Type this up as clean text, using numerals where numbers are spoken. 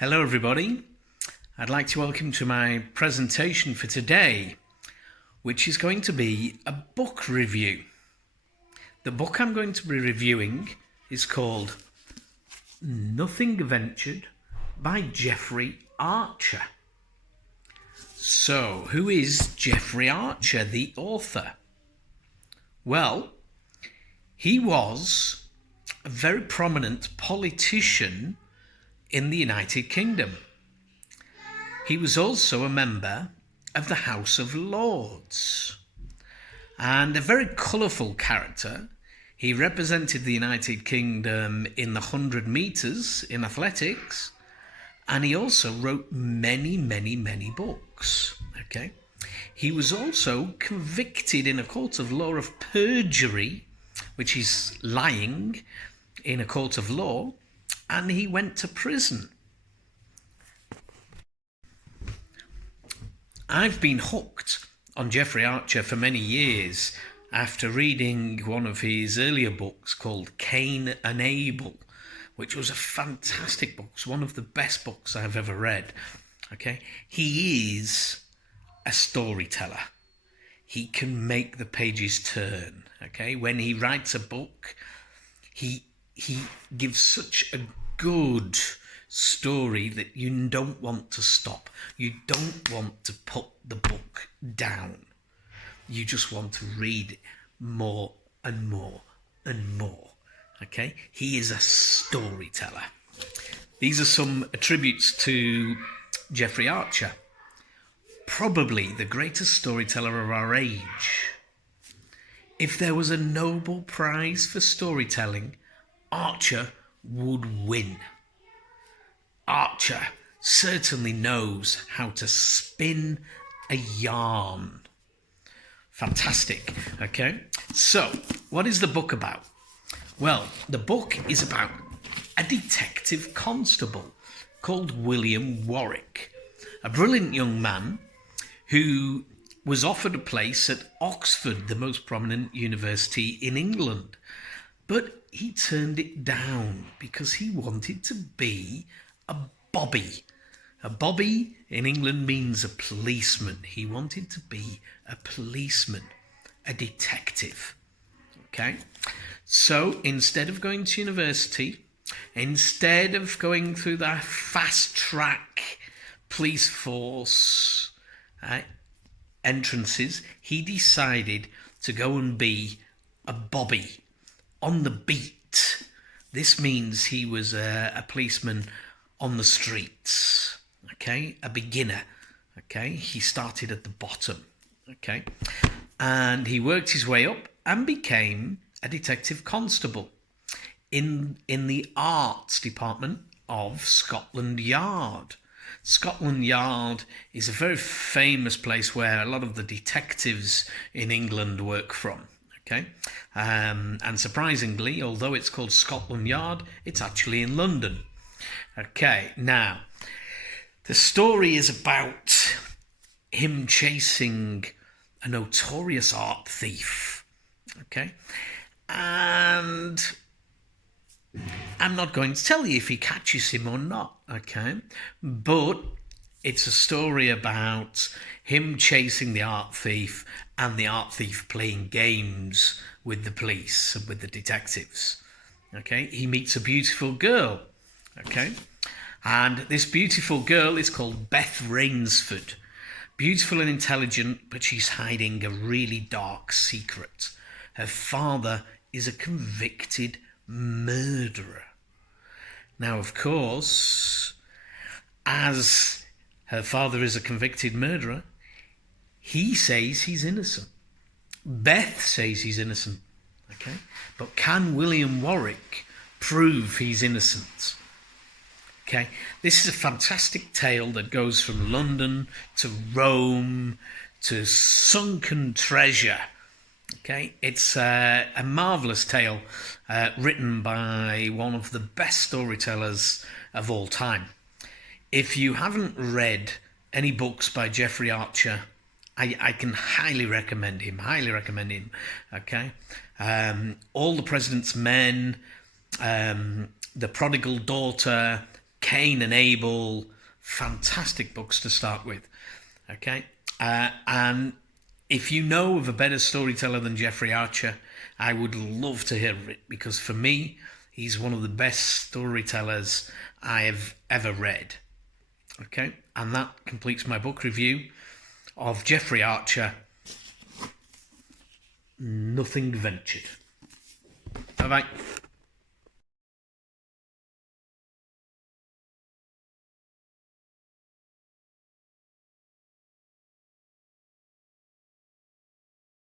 Hello everybody, I'd like to welcome to my presentation for today, which is going to be a book review. The book I'm going to be reviewing is called Nothing Ventured by Jeffrey Archer. So, who is Jeffrey Archer, the author? Well, he was a very prominent politician in the United Kingdom. He was also a member of the House of Lords and a very colourful character. He represented the United Kingdom in the 100 metres in athletics, and he also wrote many books. Okay, he was also convicted in a court of law of perjury, which is lying in a court of law, and he went to prison. I've been hooked on Jeffrey Archer for many years after reading one of his earlier books called Kane and Abel, which was a fantastic book. It's one of the best books I've ever read. Okay, he is a storyteller. He can make the pages turn. Okay, when he writes a book, he gives such a good story that you don't want to stop. You don't want to put the book down. You just want to read it more and more and more. Okay? He is a storyteller. These are some attributes to Jeffrey Archer. Probably the greatest storyteller of our age. If there was a Nobel Prize for storytelling, Archer would win. Archer certainly knows how to spin a yarn. Fantastic. Okay, so what is the book about? Well, the book is about a detective constable called William Warwick, a brilliant young man who was offered a place at Oxford, the most prominent university in England. But he turned it down because he wanted to be a bobby. A bobby in England means a policeman. He wanted to be a policeman, a detective. Okay? So instead of going to university, instead of going through the fast track police force entrances, he decided to go and be a bobby. On the beat. This means he was a policeman on the streets, okay, a beginner, okay. He started at the bottom, okay, and he worked his way up and became a detective constable in the arts department of Scotland Yard. Scotland Yard is a very famous place where a lot of the detectives in England work from. Okay, and surprisingly, although it's called Scotland Yard, it's actually in London. Okay, now, the story is about him chasing a notorious art thief. Okay, and I'm not going to tell you if he catches him or not. Okay, but it's a story about him chasing the art thief and the art thief playing games with the police and with the detectives. Okay, he meets a beautiful girl. Okay, and this beautiful girl is called Beth Rainsford. Beautiful and intelligent, but she's hiding a really dark secret. Her father is a convicted murderer. Now, of course, as her father is a convicted murderer, he says he's innocent. Beth says he's innocent. Okay? But can William Warwick prove he's innocent? Okay? This is a fantastic tale that goes from London to Rome to sunken treasure. Okay? It's a marvellous tale written by one of the best storytellers of all time. If you haven't read any books by Jeffrey Archer, I can highly recommend him. Okay, All the President's Men, The Prodigal Daughter, Kane and Abel, fantastic books to start with. Okay, and if you know of a better storyteller than Jeffrey Archer, I would love to hear it, because for me, he's one of the best storytellers I have ever read. Okay, and that completes my book review of Jeffrey Archer, Nothing Ventured. Bye bye.